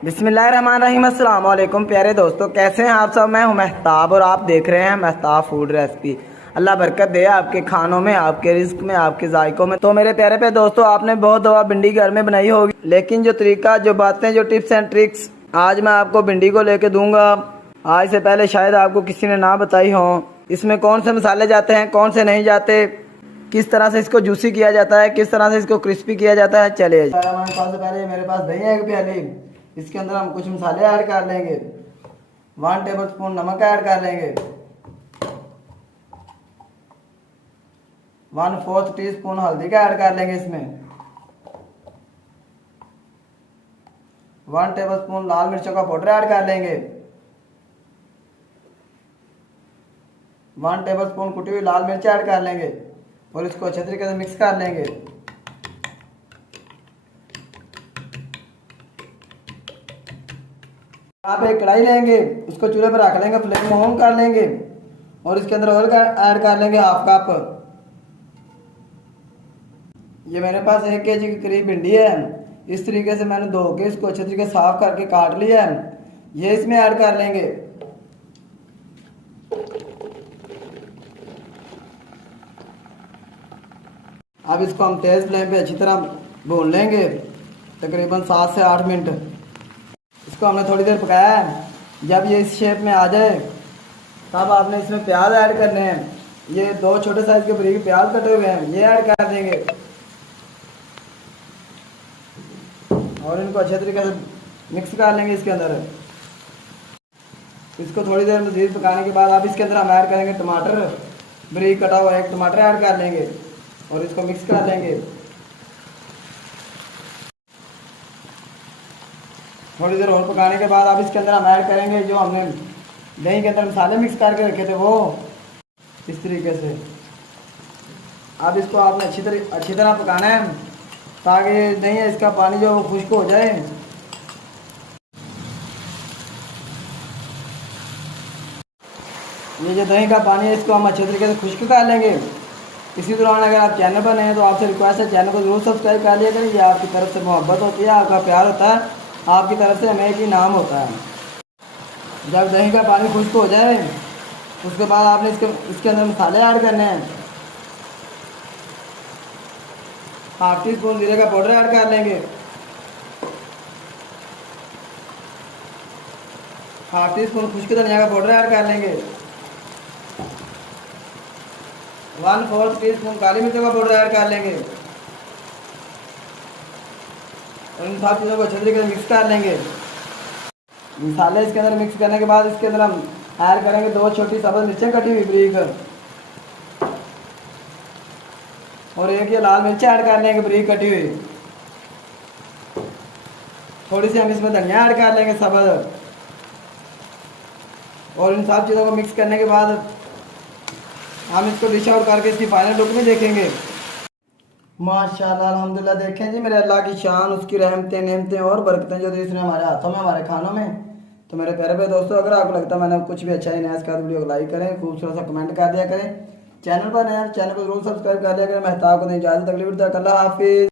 बिस्मिल्लाहिर्रहमानिर्रहीम। अस्सलाम वालेकुम प्यारे दोस्तों, कैसे हैं आप सब। मैं हूं महताब और आप देख रहे हैं महताब फूड रेसिपी। अल्लाह बरकत दे आपके खानों में, आपके रिस्क में, आपके जायकों में। तो मेरे प्यारे पे दोस्तों, आपने बहुत दफ़ा भिंडी घर में बनाई होगी, लेकिन जो तरीका, जो बातें, जो टिप्स एंड ट्रिक्स आज मैं आपको भिंडी को लेके दूंगा, आज से पहले शायद आपको किसी ने ना बताई हो। इसमें कौन से मसाले जाते हैं, कौन से नहीं जाते, किस तरह से इसको जूसी किया जाता है, किस तरह से इसको क्रिस्पी किया जाता है। चलिए, सबसे पहले मेरे पास दही है एक प्याली। इसके अंदर हम कुछ मसाले ऐड कर लेंगे। 1 टेबल स्पून नमक ऐड कर लेंगे। 1/4 टीस्पून हल्दी का ऐड कर लेंगे। इसमें 1 टेबल स्पून लाल मिर्चों का पाउडर ऐड कर लेंगे। 1 टेबल स्पून कुटी हुई लाल मिर्च ऐड कर लेंगे और इसको अच्छे तरीके से मिक्स कर लेंगे। आप एक कढ़ाई लेंगे, उसको चूल्हे पर रख लेंगे, फ्लेम ऑन कर लेंगे और इसके अंदर ऑयल का ऐड कर लेंगे 1/2 कप। ये मेरे पास 1 केजी के करीब भिंडी है। इस तरीके से मैंने धो के इसको अच्छे तरीके से साफ करके काट लिया है। ये इसमें ऐड कर लेंगे। अब इसको हम तेज फ्लेम पे अच्छी तरह भून लेंगे, तकरीबन 7 से 8 मिनट। इसको हमने थोड़ी देर पकाया है। जब ये इस शेप में आ जाए तब आपने इसमें प्याज ऐड करने हैं। ये 2 छोटे साइज के बारीक प्याज कटे हुए हैं, ये ऐड कर देंगे और इनको अच्छे तरीके से मिक्स कर लेंगे इसके अंदर। इसको थोड़ी देर मज़ीद पकाने के बाद अब इसके अंदर हम ऐड करेंगे टमाटर। बारीक कटा हुआ 1 टमाटर ऐड कर लेंगे और इसको मिक्स कर लेंगे। थोड़ी देर और पकाने के बाद अब इसके अंदर हम ऐड करेंगे जो हमने दही के अंदर मसाले मिक्स करके रखे थे, वो इस तरीके से। अब इसको आपने अच्छी तरह पकाना है ताकि दही है इसका पानी जो वो खुश्क हो जाए। ये जो दही का पानी है इसको हम अच्छे तरीके से खुश्क कर लेंगे। इसी दौरान अगर आप चैनल पर नए हैं तो आपसे रिक्वेस्ट है, चैनल को जरूर सब्सक्राइब कर लिया करें। ये आपकी तरफ से मोहब्बत होती है, आपका प्यार होता है, आपकी तरफ से हमें एक इनाम होता है। जब दही का पानी खुश्क हो जाए उसके बाद आपने इसके अंदर मसाले ऐड करने हैं। 1/2 टीस्पून जीरे का पाउडर ऐड कर लेंगे। 1/2 टीस्पून खुश्क धनिया का पाउडर ऐड कर लेंगे। 1/4 टीस्पून काली मिर्चों का पाउडर ऐड कर लेंगे और इन सब चीज़ों को अच्छे तरीके से मिक्स कर लेंगे। मसाले इसके अंदर मिक्स करने के बाद इसके अंदर हम ऐड करेंगे 2 छोटी सब्ज़ मिर्चें कटी हुई बारीक और 1 ये लाल मिर्च ऐड कर लेंगे बारीक कटी हुई। थोड़ी सी हम इसमें धनिया ऐड कर लेंगे सब्ज़ और इन सब चीज़ों को मिक्स करने के बाद हम इसको डिश आउट करके इसकी फाइनल लुक में देखेंगे। माशाल्लाह अल्हम्दुलिल्लाह। देखें जी मेरे अल्लाह की शान, उसकी रहमतें, नेमतें और बरकतें जो दी इसने हमारे हाथों में, हमारे खानों में। तो मेरे प्यारे पे दोस्तों, अगर आपको लगता है मैंने कुछ भी अच्छा ही नया इसका वीडियो को लाइक करें, खूबसूरत सा कमेंट कर दिया करें। चैनल पर नया चैनल को जरूर सब्सक्राइब कर दिया करें। महताब को नहीं इजाज़त, अगली वीडियो तक अल्लाह हाफिज़।